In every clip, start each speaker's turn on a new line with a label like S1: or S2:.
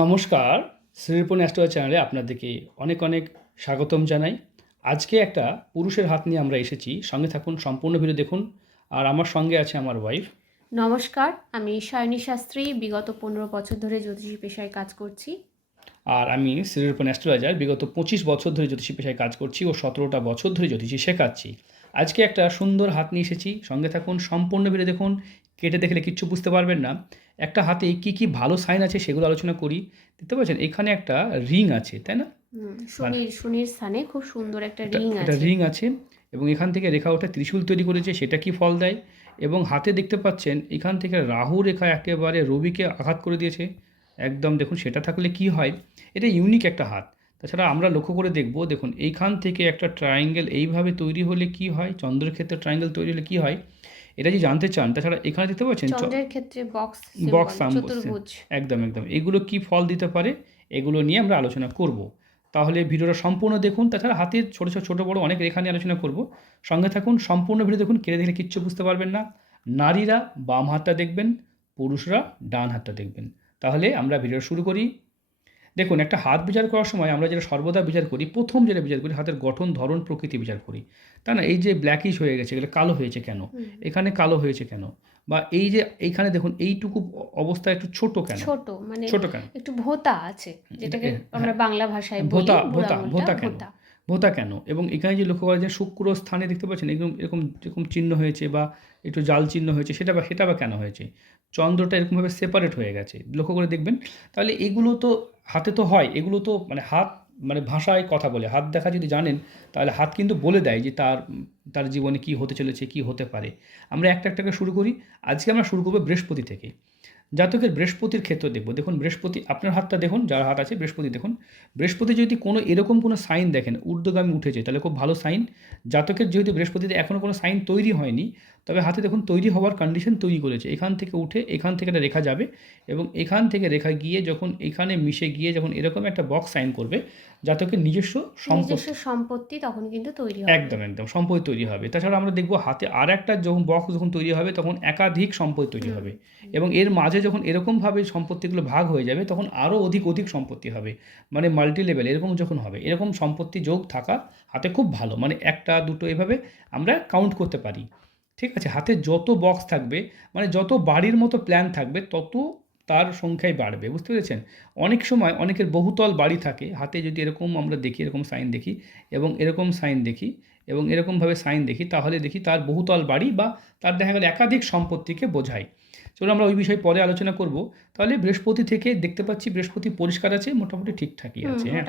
S1: নমস্কার শ্রীরূপন অ্যাস্ট্রো চ্যানেলে আপনাদেরকে অনেক অনেক স্বাগতম জানাই আজকে একটা পুরুষের হাত নিয়ে আমরা এসেছি সঙ্গে থাকুন সম্পূর্ণ ভিডিও দেখুন আর আমার সঙ্গে আছে আমার ওয়াইফ
S2: নমস্কার আমি সায়নী শাস্ত্রী বিগত পনেরো বছর ধরে জ্যোতিষী পেশায় কাজ করছি
S1: আর আমি শ্রীরূপন অ্যাস্ট্রোলজার বিগত পঁচিশ বছর ধরে জ্যোতিষী পেশায় কাজ করছি ও সতেরোটা বছর ধরে জ্যোতিষী শেখাচ্ছি আজকে একটা সুন্দর হাত নিয়ে এসেছি সঙ্গে থাকুন সম্পূর্ণ ভিডিও দেখুন কেটে দেখলে কিচ্ছু বুঝতে পারবেন না একটা হাতে কি কি ভালো সাইন আছে সেগুলো আলোচনা করি দেখতে পাচ্ছেন এখানে একটা রিং আছে তাই না
S2: শনির শনির স্থানে খুব সুন্দর একটা রিং আছে
S1: রিং আছে এবং এখান থেকে রেখা ওঠা ত্রিশূল তৈরি করেছে সেটা কি ফল দেয় এবং হাতে দেখতে পাচ্ছেন এখান থেকে রাহু রেখা একেবারে রবিকে আঘাত করে দিয়েছে একদম দেখুন সেটা থাকলে কি হয় এটা ইউনিক একটা হাত তাছাড়া আমরা লক্ষ্য করে দেখব দেখুন এইখান থেকে একটা ট্রায়াঙ্গেল এইভাবে তৈরি হলে কি হয় চন্দ্রের ক্ষেত্রে ট্রায়াঙ্গেল তৈরি হলে কি হয় এটা যদি জানতে চান তাছাড়া এখানে দিতে পারছেন
S2: চন্দ্রের ক্ষেত্রে বক্স বক্স
S1: একদম একদম এগুলো কি ফল দিতে পারে এগুলো নিয়ে আমরা আলোচনা করব তাহলে ভিডিওটা সম্পূর্ণ দেখুন তাছাড়া হাতের ছোটো ছোটো ছোটো বড়ো অনেক রেখা নিয়ে আলোচনা করব সঙ্গে থাকুন সম্পূর্ণ ভিডিও দেখুন কেড়ে দেখলে কিচ্ছু বুঝতে পারবেন না নারীরা বাম হাতটা দেখবেন পুরুষরা ডান হাতটা দেখবেন তাহলে আমরা ভিডিও শুরু করি দেখুন একটা হাত বিচার করার সময় আমরা যেটা সর্বদা বিচার করি প্রথম যেটা বিচার করি হাতের গঠন ধরন প্রকৃতি বিচার করি তাই না এই যে ব্ল্যাকিশ হয়ে গেছে এগুলো কালো হয়েছে কেন এখানে কালো হয়েছে কেন বা এই যে এইখানে দেখুন এইটুকু অবস্থা একটু ছোট কেন
S2: ছোট মানে ছোট কেন একটু ভোতা আছে যেটাকে আমরা হ্যাঁ। বাংলা ভাষায় ভোতা ভোতা ভোতা কেন
S1: ভোতা কেন এবং এখানে যে লক্ষ্য করা যায় শুক্র স্থানে দেখতে পাচ্ছেন এরকম এরকম যেরকম চিহ্ন হয়েছে বা একটু জাল চিহ্ন হয়েছে সেটা বা সেটা বা কেন হয়েছে চন্দ্রটা এরকমভাবে সেপারেট হয়ে গেছে লক্ষ্য করে দেখবেন তাহলে এগুলো তো হাতে তো হয় এগুলো তো মানে হাত মানে ভাষায় কথা বলে হাত দেখা যদি জানেন তাহলে হাত কিন্তু বলে দেয় যে তার তার জীবনে কি হতে চলেছে কি হতে পারে আমরা একটা একটাকে শুরু করি আজকে আমরা শুরু করবো বৃহস্পতি থেকে জাতকের বৃহস্পতির ক্ষেত্র দেখব দেখুন বৃহস্পতি আপনার হাতটা দেখুন যার হাত আছে বৃহস্পতি দেখুন বৃহস্পতি যদি কোনো এরকম কোনো সাইন দেখেন ঊর্ধ্বগামী উঠেছে তাহলে খুব ভালো সাইন জাতকের যেহেতু বৃহস্পতিতে এখনও কোনো সাইন তৈরি হয়নি তবে হাতে দেখুন তৈরি হওয়ার কন্ডিশন তৈরি করেছে এখান থেকে উঠে এখান থেকে একটা রেখা যাবে এবং এখান থেকে রেখা গিয়ে যখন এখানে মিশে গিয়ে যখন এরকম একটা বক্স সাইন করবে জাতকের নিজস্ব সম্পত্তি
S2: সম্পত্তি তখন কিন্তু তৈরি হবে
S1: একদম একদম সম্পত্তি তৈরি হবে তাছাড়া আমরা দেখব হাতে আর একটা যখন বক্স যখন তৈরি হবে তখন একাধিক সম্পত্তি তৈরি হবে এবং এর মাঝে যখন এরকমভাবে সম্পত্তিগুলো ভাগ হয়ে যাবে তখন আরও অধিক অধিক সম্পত্তি হবে মানে মাল্টি লেভেল এরকম যখন হবে এরকম সম্পত্তি যোগ থাকা হাতে খুব ভালো মানে একটা দুটো এভাবে আমরা কাউন্ট করতে পারি ঠিক আছে হাতে যত বক্স থাকবে মানে যত বাড়ির মতো প্ল্যান থাকবে তত তার সংখ্যাই বাড়বে বুঝতে পেরেছেন অনেক সময় অনেকের বহুতল বাড়ি থাকে হাতে যদি এরকম আমরা দেখি এরকম সাইন দেখি এবং এরকম সাইন দেখি এবং এরকমভাবে সাইন দেখি তাহলে দেখি তার বহুতল বাড়ি বা তার দেখা গেল একাধিক সম্পত্তিকে বোঝায় চলো আমরা ওই বিষয়ে পরে আলোচনা করব তাহলে বৃহস্পতি থেকে দেখতে পাচ্ছি বৃহস্পতি পরিষ্কার আছে মোটামুটি ঠিকঠাকই আছে হ্যাঁ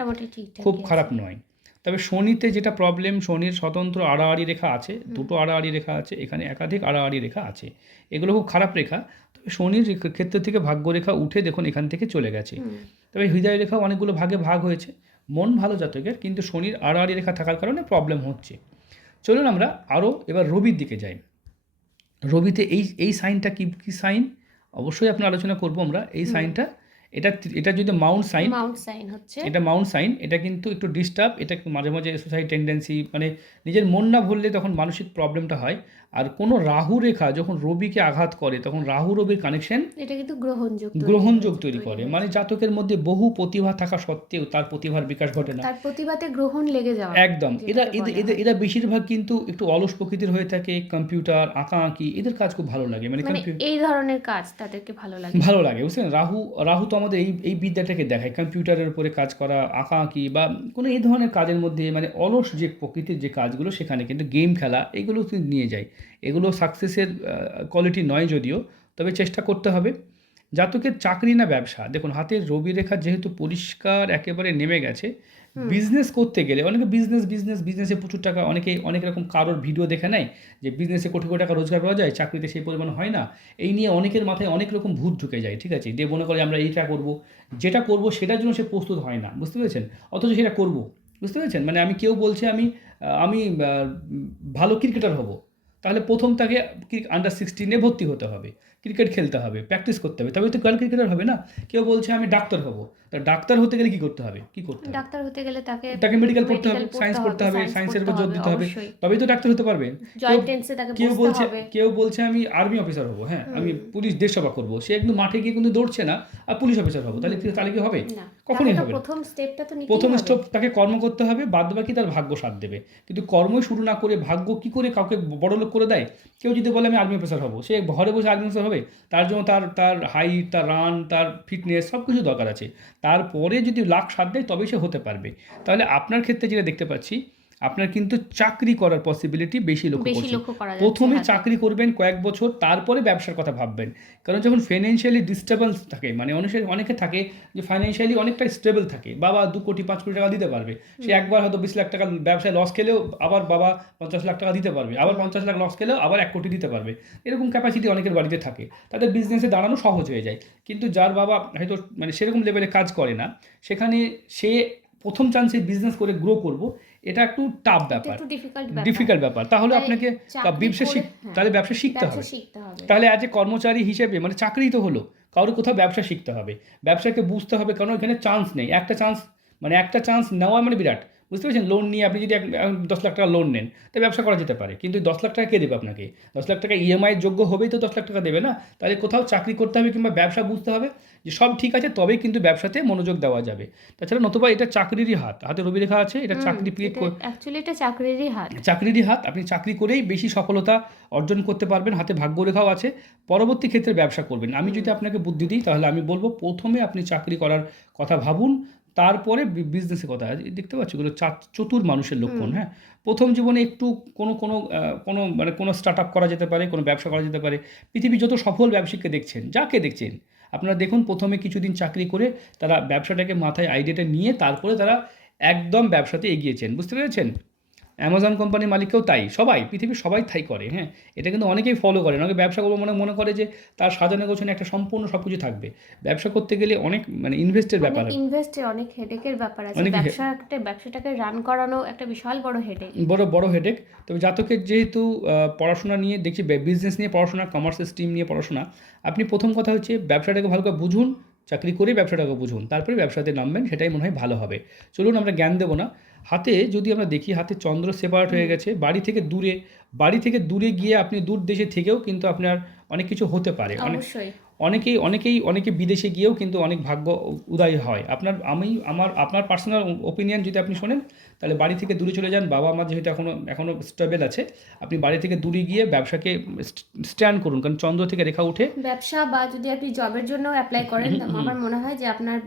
S1: খুব খারাপ নয় তবে শনিতে যেটা প্রবলেম শনির স্বতন্ত্র আড়াআড়ি রেখা আছে দুটো আড়াআড়ি রেখা আছে এখানে একাধিক আড়াআড়ি রেখা আছে এগুলো খুব খারাপ রেখা তবে শনির ক্ষেত্র থেকে ভাগ্য রেখা উঠে দেখুন এখান থেকে চলে গেছে তবে হৃদয় রেখা অনেকগুলো ভাগে ভাগ হয়েছে মন ভালো জাতকের কিন্তু শনির আড়াআড়ি রেখা থাকার কারণে প্রবলেম হচ্ছে চলুন আমরা আরও এবার রবির দিকে যাই রবিতে এই এই সাইনটা কী কী সাইন অবশ্যই আপনার আলোচনা করবো আমরা এই সাইনটা এটা এটা যদি মাউন্ট সাইন
S2: মাউন্ট সাইন হচ্ছে এটা
S1: মাউন্ট সাইন এটা কিন্তু একটু ডিস্টার্ব এটা মাঝে মাঝে সোসাইটি টেন্ডেন্সি মানে নিজের মন না ভরলে তখন মানসিক প্রবলেমটা হয় আর কোনো রাহু রেখা যখন রবিকে আঘাত করে তখন রাহু রবির কানেকশন
S2: এটা কিন্তু গ্রহণযোগ
S1: গ্রহণযোগ তৈরি করে মানে জাতকের মধ্যে বহু প্রতিভা থাকা সত্ত্বেও তার প্রতিভার বিকাশ ঘটে না তার
S2: প্রতিভাতে গ্রহণ লেগে যাওয়া
S1: একদম এরা এদের এরা বেশিরভাগ কিন্তু একটু অলস প্রকৃতির হয়ে থাকে কম্পিউটার আঁকা আঁকি এদের কাজ খুব ভালো লাগে মানে,
S2: মানে এই ধরনের কাজ তাদেরকে ভালো লাগে
S1: ভালো লাগে বুঝছেন রাহু রাহু তো আমাদের এই এই বিদ্যাটাকে দেখায় কম্পিউটারের উপরে কাজ করা আঁকা আঁকি বা কোনো এই ধরনের কাজের মধ্যে মানে অলস যে প্রকৃতির যে কাজগুলো সেখানে কিন্তু গেম খেলা এগুলো নিয়ে যায় এগুলো সাকসেসের কোয়ালিটি নয় যদিও তবে চেষ্টা করতে হবে জাতকের চাকরি না ব্যবসা দেখুন হাতের রবি রেখা যেহেতু পরিষ্কার একেবারে নেমে গেছে বিজনেস করতে গেলে অনেকে বিজনেস বিজনেস বিজনেসে প্রচুর টাকা অনেকেই অনেক রকম কারোর ভিডিও দেখে নেয় যে বিজনেসে কোটি কোটি টাকা রোজগার পাওয়া যায় চাকরিতে সেই পরিমাণ হয় না এই নিয়ে অনেকের মাথায় অনেক রকম ভূত ঢুকে যায় ঠিক আছে দিয়ে মনে করে আমরা এইটা করব যেটা করব সেটার জন্য সে প্রস্তুত হয় না বুঝতে পেরেছেন অথচ সেটা করব বুঝতে পেরেছেন মানে আমি কেউ বলছে আমি আমি ভালো ক্রিকেটার হব তাহলে প্রথম তাকে আন্ডার সিক্সটিনে ভর্তি হতে হবে ক্রিকেট খেলতে হবে প্র্যাকটিস করতে হবে তবে তো কাল ক্রিকেটার হবে না কেউ বলছে আমি ডাক্তার হব তা ডাক্তার হতে গেলে কি করতে হবে
S2: কি করতে ডাক্তার হতে গেলে তাকে তাকে মেডিকেল পড়তে হবে সায়েন্স পড়তে হবে সায়েন্সের উপর জোর দিতে হবে
S1: তবেই তো ডাক্তার হতে পারবে কেউ বলছে কেউ বলছে আমি আর্মি অফিসার হবো হ্যাঁ আমি পুলিশ দেশ সেবা করবো সে একদম মাঠে গিয়ে কিন্তু দৌড়ছে না আর পুলিশ অফিসার হব তাহলে তাহলে কি হবে
S2: কখনই হবে প্রথম স্টেপটা তো
S1: প্রথম স্টেপ তাকে কর্ম করতে হবে বাদ বাকি তার ভাগ্য সাথ দেবে কিন্তু কর্মই শুরু না করে ভাগ্য কি করে কাউকে বড়লোক করে দেয় কেউ যদি বলে আমি আর্মি অফিসার হব সে ঘরে বসে আর্মি অফিসার হবে হবে তার জন্য তার তার হাইট তার রান তার ফিটনেস সব কিছু দরকার আছে তারপরে যদি লাখ সাধ দেয় তবে সে হতে পারবে তাহলে আপনার ক্ষেত্রে যেটা দেখতে পাচ্ছি আপনার কিন্তু চাকরি করার পসিবিলিটি বেশি লক্ষ্য করছে প্রথমে হ্যাঁ। চাকরি করবেন কয়েক বছর তারপরে ব্যবসার কথা ভাববেন কারণ যখন ফিনান্সিয়ালি ডিস্টার্বেন্স থাকে মানে মানুষের অনেকে থাকে যে ফাইন্যান্সিয়ালি অনেকটা স্টেবল থাকে বাবা দু কোটি পাঁচ কোটি টাকা দিতে পারবে সে একবার হয়তো বিশ লাখ টাকা ব্যবসায় লস খেলেও আবার বাবা পঞ্চাশ লাখ টাকা দিতে পারবে আবার পঞ্চাশ লাখ লস খেলেও আবার এক কোটি দিতে পারবে এরকম ক্যাপাসিটি অনেকের বাড়িতে থাকে তাদের বিজনেসে দাঁড়ানো সহজ হয়ে যায় কিন্তু যার বাবা হয়তো মানে সেরকম লেভেলে কাজ করে না সেখানে সে প্রথম চান্সে বিজনেস করে গ্রো করবো এটা একটু টাফ ব্যাপার ডিফিকাল্ট ব্যাপার তাহলে আপনাকে ব্যবসা শিখ হ্যাঁ, তাহলে ব্যবসা শিখতে হবে তাহলে আজ কর্মচারী হিসেবে মানে চাকরি তো হলো কারোর কোথাও ব্যবসা শিখতে হবে ব্যবসাকে বুঝতে হবে কারণ এখানে চান্স নেই একটা চান্স মানে একটা চান্স নেওয়া মানে বিরাট বুঝতে পারছেন লোন নিয়ে আপনি যদি দশ লাখ টাকা লোন নেন তো ব্যবসা করা যেতে পারে কিন্তু দশ লাখ টাকা কে দেবে আপনাকে দশ লাখ টাকা ইএমআই e যোগ্য হবেই তো দশ লাখ টাকা দেবে না তাহলে কোথাও চাকরি করতে হবে কিংবা ব্যবসা বুঝতে হবে যে সব ঠিক আছে তবেই কিন্তু ব্যবসাতে মনোযোগ দেওয়া যাবে তাছাড়া নতুবা এটা চাকরিরই হাত হাতে রবি রেখা আছে এটা চাকরি ক্রিয়েট
S2: অ্যাকচুয়ালি এটা চাকরিরই হাত
S1: চাকরিরই হাত আপনি চাকরি করেই বেশি সফলতা অর্জন করতে পারবেন হাতে ভাগ্যরেখাও আছে পরবর্তী ক্ষেত্রে ব্যবসা করবেন আমি যদি আপনাকে বুদ্ধি দিই তাহলে আমি বলবো প্রথমে আপনি চাকরি করার কথা ভাবুন তারপরে বিজনেসের কথা দেখতে পাচ্ছি এগুলো চতুর মানুষের লক্ষণ হ্যাঁ প্রথম জীবনে একটু কোনো কোনো কোনো মানে কোনো স্টার্ট আপ করা যেতে পারে কোনো ব্যবসা করা যেতে পারে পৃথিবী যত সফল ব্যবসায়ীকে দেখছেন যাকে দেখছেন আপনারা দেখুন প্রথমে কিছুদিন চাকরি করে তারা ব্যবসাটাকে মাথায় আইডিয়াটা নিয়ে তারপরে তারা একদম ব্যবসাতে এগিয়েছেন বুঝতে পেরেছেন অ্যামাজন কোম্পানির মালিককেও তাই সবাই পৃথিবীর সবাই তাই করে হ্যাঁ এটা কিন্তু অনেকেই ফলো করে অনেকে ব্যবসা করবো মনে মনে করে যে তার সাজানো গোছানো একটা সম্পূর্ণ সব কিছু থাকবে ব্যবসা করতে গেলে অনেক মানে ইনভেস্টের ব্যাপার
S2: ইনভেস্টে অনেক হেডেকের ব্যাপার আছে ব্যবসা একটা ব্যবসাটাকে রান করানো একটা বিশাল বড় হেডেক
S1: বড় বড় হেডেক তবে জাতকের যেহেতু পড়াশোনা নিয়ে দেখছি বিজনেস নিয়ে পড়াশোনা কমার্স স্ট্রিম নিয়ে পড়াশোনা আপনি প্রথম কথা হচ্ছে ব্যবসাটাকে ভালো করে বুঝুন চাকরি করে ব্যবসাটাকে বুঝুন তারপরে ব্যবসাতে নামবেন সেটাই মনে হয় ভালো হবে চলুন আমরা জ্ঞান দেবো না হাতে যদি আমরা দেখি হাতে চন্দ্র সেপারেট হয়ে গেছে বাড়ি থেকে দূরে বাড়ি থেকে দূরে গিয়ে আপনি দূর দেশে থেকেও কিন্তু আপনার অনেক কিছু হতে পারে অনেক অনেকেই অনেকেই অনেকে বিদেশে গিয়েও কিন্তু অনেক ভাগ্য উদয় হয় আপনার আমি আমার আপনার পার্সোনাল ওপিনিয়ন যদি আপনি শোনেন তাহলে বাড়ি থেকে দূরে চলে যান বাবা মা যেহেতু এখনও এখনও স্টেবেল আছে আপনি বাড়ি থেকে দূরে গিয়ে ব্যবসাকে স্ট্যান্ড করুন কারণ চন্দ্র থেকে রেখা উঠে
S2: ব্যবসা বা যদি আপনি জবের জন্য অ্যাপ্লাই করেন আমার মনে হয় যে আপনার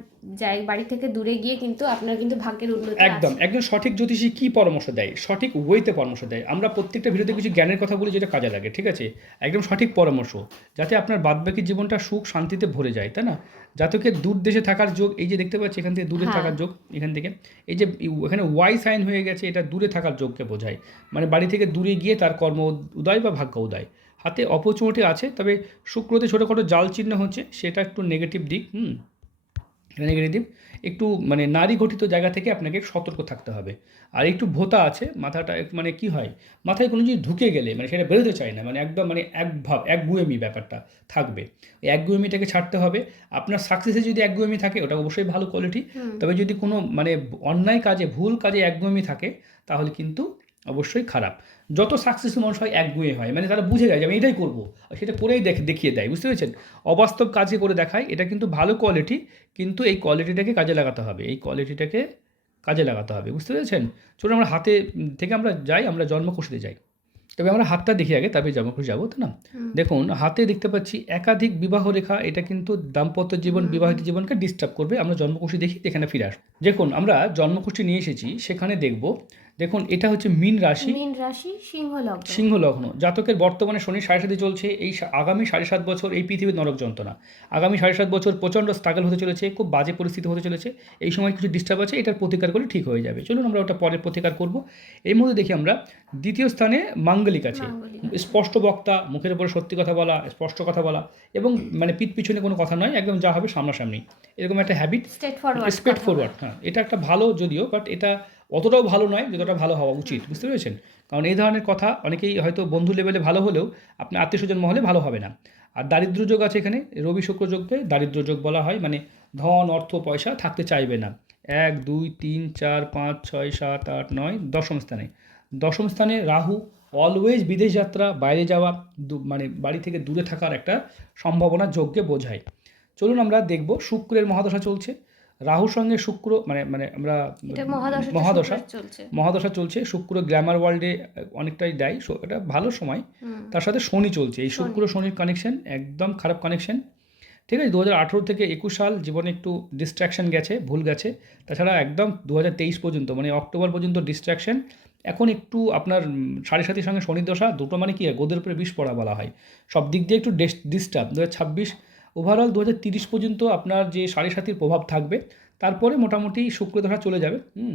S2: যাই বাড়ি থেকে দূরে গিয়ে কিন্তু আপনার কিন্তু ভাগ্যের উন্নতি একদম
S1: একজন সঠিক জ্যোতিষী কি পরামর্শ দেয় সঠিক ওয়েতে পরামর্শ দেয় আমরা প্রত্যেকটা ভিডিওতে কিছু জ্ঞানের কথা বলি যেটা কাজে লাগে ঠিক আছে একদম সঠিক পরামর্শ যাতে আপনার বাদবাকি জীবনটা সুখ শান্তিতে ভরে যায় তাই না জাতকের দূর দেশে থাকার যোগ এই যে দেখতে পাচ্ছি এখান থেকে দূরে হ্যাঁ। থাকার যোগ এখান থেকে এই যে এখানে ওয়াই সাইন হয়ে গেছে এটা দূরে থাকার যোগকে বোঝায় মানে বাড়ি থেকে দূরে গিয়ে তার কর্ম উদয় বা ভাগ্য উদয় হাতে অপরচুনিটি আছে তবে শুক্রতে ছোটোখাটো জাল চিহ্ন হচ্ছে সেটা একটু নেগেটিভ দিক হুম নেগেটিভ একটু মানে নারী ঘটিত জায়গা থেকে আপনাকে সতর্ক থাকতে হবে আর একটু ভোতা আছে মাথাটা মানে কি হয় মাথায় কোনো জিনিস ঢুকে গেলে মানে সেটা বেরোতে চায় না মানে একদম মানে এক ভাব একগুয়েমি ব্যাপারটা থাকবে ওই একগুয়েমিটাকে ছাড়তে হবে আপনার সাকসেসে যদি একগুয়েমি থাকে ওটা অবশ্যই ভালো কোয়ালিটি তবে যদি কোনো মানে অন্যায় কাজে ভুল কাজে একগুয়েমি থাকে তাহলে কিন্তু অবশ্যই খারাপ যত সাকসেসফুল মানুষ হয় একগুঁয়ে হয় মানে তারা বুঝে যায় যে আমি এটাই করবো সেটা করেই দেখ দেখিয়ে দেয় বুঝতে পেরেছেন অবাস্তব কাজে করে দেখায় এটা কিন্তু ভালো কোয়ালিটি কিন্তু এই কোয়ালিটিটাকে কাজে লাগাতে হবে এই কোয়ালিটিটাকে কাজে লাগাতে হবে বুঝতে পেরেছেন চলুন আমরা হাতে থেকে আমরা যাই আমরা জন্মকোষতে যাই তবে আমরা হাতটা দেখি আগে তারপরে জন্মকোষ যাবো তো না দেখুন হাতে দেখতে পাচ্ছি একাধিক বিবাহ রেখা এটা কিন্তু দাম্পত্য জীবন বিবাহিত জীবনকে ডিস্টার্ব করবে আমরা জন্মকোষে দেখি এখানে ফিরে আসবো দেখুন আমরা জন্মকোষটি নিয়ে এসেছি সেখানে দেখব দেখুন এটা হচ্ছে মিন রাশি
S2: মিন রাশি সিংহ লগ্ন
S1: সিংহ লগ্ন জাতকের বর্তমানে শনি সাড়ে সাতে চলছে এই আগামী সাড়ে সাত বছর এই পৃথিবীর নরক যন্ত্রণা আগামী সাড়ে সাত বছর প্রচণ্ড স্ট্রাগল হতে চলেছে খুব বাজে পরিস্থিতি হতে চলেছে এই সময় কিছু ডিস্টার্ব আছে এটার প্রতিকার করলে ঠিক হয়ে যাবে চলুন আমরা ওটা পরের প্রতিকার করব এই মধ্যে দেখি আমরা দ্বিতীয় স্থানে মাঙ্গলিক আছে স্পষ্ট বক্তা মুখের উপরে সত্যি কথা বলা স্পষ্ট কথা বলা এবং মানে পিঠ পিছনে কোনো কথা নয় একদম যা হবে সামনাসামনি এরকম একটা হ্যাবিট স্টেট ফরওয়ার্ড হ্যাঁ এটা একটা ভালো যদিও বাট এটা অতটাও ভালো নয় যতটা ভালো হওয়া উচিত বুঝতে পেরেছেন কারণ এই ধরনের কথা অনেকেই হয়তো বন্ধু লেভেলে ভালো হলেও আপনার আত্মীয় স্বজন মহলে ভালো হবে না আর দারিদ্র যোগ আছে এখানে রবি শুক্র যোগকে দারিদ্র যোগ বলা হয় মানে ধন অর্থ পয়সা থাকতে চাইবে না এক দুই তিন চার পাঁচ ছয় সাত আট নয় দশম স্থানে দশম স্থানে রাহু অলওয়েজ বিদেশ যাত্রা বাইরে যাওয়া মানে বাড়ি থেকে দূরে থাকার একটা সম্ভাবনা যোগকে বোঝায় চলুন আমরা দেখব শুক্রের মহাদশা চলছে রাহুর সঙ্গে শুক্র মানে মানে আমরা মহাদশা মহাদশা চলছে শুক্র গ্ল্যামার ওয়ার্ল্ডে অনেকটাই দেয় এটা ভালো সময় তার সাথে শনি চলছে এই শুক্র শনির কানেকশন একদম খারাপ কানেকশন ঠিক আছে দু থেকে একুশ সাল জীবনে একটু ডিস্ট্র্যাকশন গেছে ভুল গেছে তাছাড়া একদম দু পর্যন্ত মানে অক্টোবর পর্যন্ত ডিস্ট্র্যাকশন এখন একটু আপনার সাড়ে সাতির সঙ্গে শনির দশা দুটো মানে কি গোদের উপরে বিষ পড়া বলা হয় সব দিক দিয়ে একটু ডিস্টার্ব দু হাজার ছাব্বিশ ওভারঅল দু পর্যন্ত আপনার যে সাড়ে সাতির প্রভাব থাকবে তারপরে মোটামুটি শুক্রধারা চলে যাবে হুম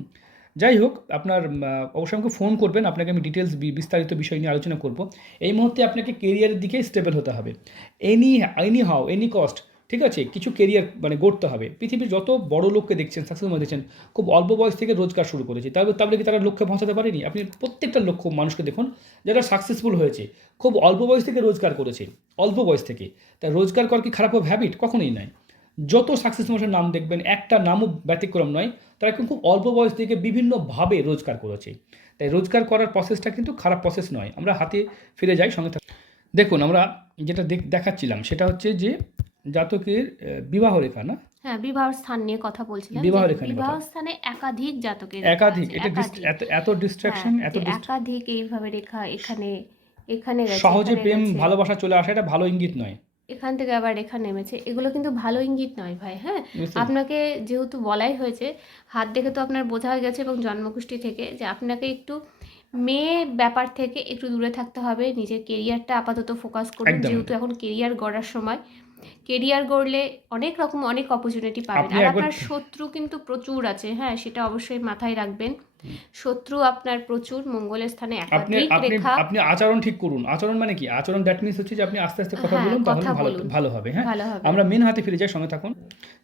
S1: যাই হোক আপনার অবশ্যই আমাকে ফোন করবেন আপনাকে আমি ডিটেলস বিস্তারিত বিষয় নিয়ে আলোচনা করব এই মুহূর্তে আপনাকে কেরিয়ারের দিকে স্টেবল হতে হবে any anyhow any cost ঠিক আছে কিছু কেরিয়ার মানে গড়তে হবে পৃথিবীর যত বড় লোককে দেখছেন সাকসেসফুল দেখছেন খুব অল্প বয়স থেকে রোজগার শুরু করেছে তারপর তাহলে কি তারা লক্ষ্যে পৌঁছাতে পারেনি আপনি প্রত্যেকটা লক্ষ্য মানুষকে দেখুন যারা সাকসেসফুল হয়েছে খুব অল্প বয়স থেকে রোজগার করেছে অল্প বয়স থেকে তাই রোজগার করার কি খারাপ হ্যাবিট কখনোই নয় যত সাকসেস মানুষের নাম দেখবেন একটা নামও ব্যতিক্রম নয় তারা কিন্তু খুব অল্প বয়স থেকে বিভিন্নভাবে রোজগার করেছে তাই রোজগার করার প্রসেসটা কিন্তু খারাপ প্রসেস নয় আমরা হাতে ফিরে যাই সঙ্গে দেখুন আমরা যেটা দেখাচ্ছিলাম সেটা হচ্ছে যে জাতকের বিবাহ রেখা না
S2: হ্যাঁ বিবাহ স্থান নিয়ে কথা বলছিলাম বিবাহ রেখা বিবাহ স্থানে একাধিক জাতকের
S1: একাধিক এটা এত ডিস্ট্রাকশন এত হ্যাঁ,
S2: একাধিক এইভাবে রেখা এখানে এখানে সহজে
S1: প্রেম ভালোবাসা চলে আসা এটা ভালো ইঙ্গিত নয়
S2: এখান থেকে আবার রেখা নেমেছে এগুলো কিন্তু ভালো ইঙ্গিত নয় ভাই হ্যাঁ আপনাকে যেহেতু বলাই হয়েছে হাত দেখে তো আপনার বোঝা হয়ে গেছে এবং জন্মগোষ্ঠী থেকে যে আপনাকে একটু মেয়ে ব্যাপার থেকে একটু দূরে থাকতে হবে নিজের কেরিয়ারটা আপাতত ফোকাস করুন যেহেতু এখন কেরিয়ার গড়ার সময় কেরিয়ার গড়লে অনেক রকম অনেক অপরচুনিটি পাবেন আর আপনার শত্রু কিন্তু প্রচুর আছে হ্যাঁ সেটা অবশ্যই মাথায় রাখবেন শত্রু আপনার প্রচুর মঙ্গলের স্থানে একাধিক রেখা আপনি
S1: আচরণ ঠিক করুন আচরণ মানে কি আচরণ দ্যাট মিনস হচ্ছে যে আপনি আস্তে আস্তে কথা হ্যাঁ, বলুন তাহলে ভালো ভালো হবে হ্যাঁ আমরা মেন হাতে ফিরে যাই সঙ্গে থাকুন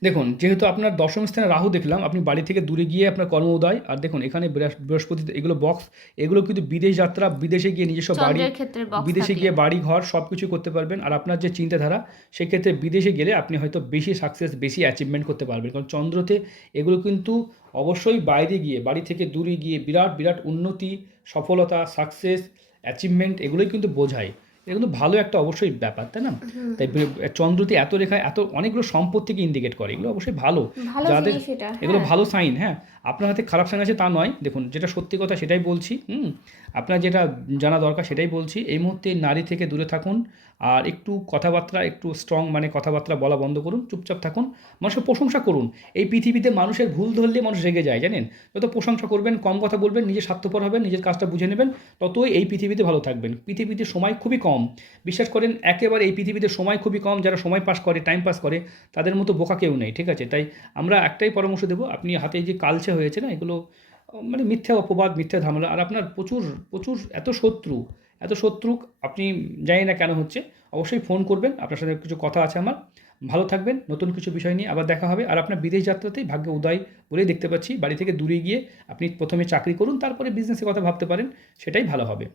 S1: দেখুন যেহেতু আপনার দশম স্থানে রাহু দেখলাম আপনি বাড়ি থেকে দূরে গিয়ে আপনার কর্ম উদয় আর দেখুন এখানে বৃহস্পতি এগুলো বক্স এগুলো কিন্তু বিদেশ যাত্রা বিদেশে গিয়ে নিজস্ব বাড়ি বিদেশে গিয়ে বাড়ি ঘর সব কিছু করতে পারবেন আর আপনার যে চিন্তাধারা সেক্ষেত্রে বিদেশে গেলে আপনি হয়তো বেশি সাকসেস বেশি অ্যাচিভমেন্ট করতে পারবেন কারণ চন্দ্রতে এগুলো কিন্তু অবশ্যই বাইরে গিয়ে বাড়ি থেকে দূরে গিয়ে বিরাট বিরাট উন্নতি সফলতা সাকসেস অ্যাচিভমেন্ট এগুলোই কিন্তু বোঝায় এটা কিন্তু ভালো একটা অবশ্যই ব্যাপার তাই না তাই চন্দ্রতে এত রেখা এত অনেকগুলো সম্পত্তিকে ইন্ডিকেট করে এগুলো অবশ্যই ভালো যাদের এগুলো হ্যাঁ। ভালো সাইন হ্যাঁ আপনার হাতে খারাপ সাং আছে তা নয় দেখুন যেটা সত্যি কথা সেটাই বলছি হুম আপনার যেটা জানা দরকার সেটাই বলছি এই মুহূর্তে নারী থেকে দূরে থাকুন আর একটু কথাবার্তা একটু স্ট্রং মানে কথাবার্তা বলা বন্ধ করুন চুপচাপ থাকুন মানুষের প্রশংসা করুন এই পৃথিবীতে মানুষের ভুল ধরলে মানুষ রেগে যায় জানেন যত প্রশংসা করবেন কম কথা বলবেন নিজের স্বার্থপর হবেন নিজের কাজটা বুঝে নেবেন ততই এই পৃথিবীতে ভালো থাকবেন পৃথিবীতে সময় খুবই কম বিশ্বাস করেন একেবারে এই পৃথিবীতে সময় খুবই কম যারা সময় পাস করে টাইম পাস করে তাদের মতো বোকা কেউ নেই ঠিক আছে তাই আমরা একটাই পরামর্শ দেবো আপনি হাতে যে কালচার হয়েছে হয়েছে না এগুলো মানে মিথ্যা অপবাদ মিথ্যা ধামলা আর আপনার প্রচুর প্রচুর এত শত্রু এত শত্রু আপনি জানি না কেন হচ্ছে অবশ্যই ফোন করবেন আপনার সাথে কিছু কথা আছে আমার ভালো থাকবেন নতুন কিছু বিষয় নিয়ে আবার দেখা হবে আর আপনার বিদেশ যাত্রাতেই ভাগ্য উদয় বলেই দেখতে পাচ্ছি বাড়ি থেকে দূরে গিয়ে আপনি প্রথমে চাকরি করুন তারপরে বিজনেসের কথা ভাবতে পারেন সেটাই ভালো হবে